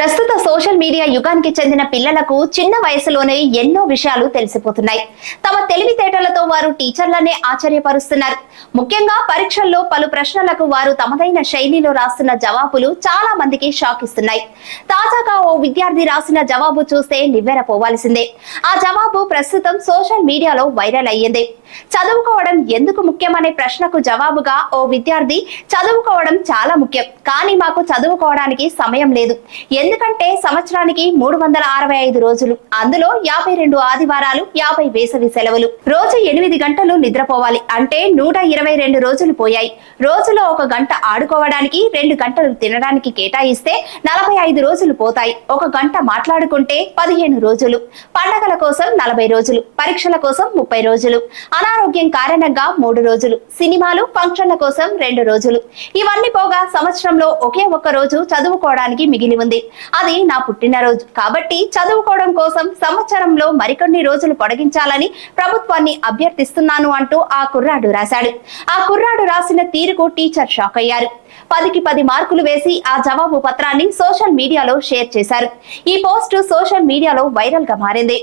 ప్రస్తుత social media యుగానికి చెందిన పిల్లలకు చిన్న వయసులోనే ఎన్నో విషయాలు తెలిసిపోతున్నాయి. తమ తెలివితేటలతో వారు టీచర్లనే ఆశ్చర్యపరుస్తున్నారు. ముఖ్యంగా పరీక్షల్లో పలు ప్రశ్నలకు వారు తమదైన శైలిలో రాస్తున్న జవాబులు చాలా మందికి షాక్ ఇస్తున్నాయి. తాజాగా ఓ విద్యార్థి రాసిన జవాబు చూస్తే నివ్వెరపోవాల్సిందే. ఆ జవాబు ప్రస్తుతం సోషల్ మీడియాలో వైరల్ అయ్యింది. చదువుకోవడం ఎందుకు ముఖ్యమనే ప్రశ్నకు జవాబుగా ఓ విద్యార్థి, చదువుకోవడం చాలా ముఖ్యం, కానీ మాకు చదువుకోవడానికి సమయం లేదు. ఎందుకంటే సంవత్సరానికి 365 రోజులు, అందులో 52 ఆదివారాలు, 50 వేసవి సెలవులు, రోజు 8 గంటలు నిద్రపోవాలి. అంటే 122 రోజులు పోయాయి. రోజులో 1 గంట ఆడుకోవడానికి, 2 గంటలు తినడానికి కేటాయిస్తే 45 రోజులు పోతాయి. 1 గంట మాట్లాడుకుంటే 15 రోజులు, పండగల కోసం 40 రోజులు, పరీక్షల కోసం 30 రోజులు, అనారోగ్యం కారణంగా 3 రోజులు, సినిమాలు ఫంక్షన్ల కోసం 2 రోజులు. ఇవన్నీ పోగా సంవత్సరంలో ఒకే ఒక్క రోజు చదువుకోవడానికి మిగిలి ఉంది. అది నా పుట్టినరోజు. కాబట్టి చదువుకోవడం కోసం సంవత్సరంలో మరికొన్ని రోజులు పొడిగించాలని ప్రభుత్వాన్ని అభ్యర్థిస్తున్నాను అంటూ ఆ కుర్రాడు రాశాడు. ఆ కుర్రాడు రాసిన తీరుకు టీచర్ షాక్ అయ్యారు. 10కి 10 మార్కులు వేసి ఆ జవాబు పత్రాన్ని సోషల్ మీడియాలో షేర్ చేశారు. ఈ పోస్టు సోషల్ మీడియాలో వైరల్ గా మారింది.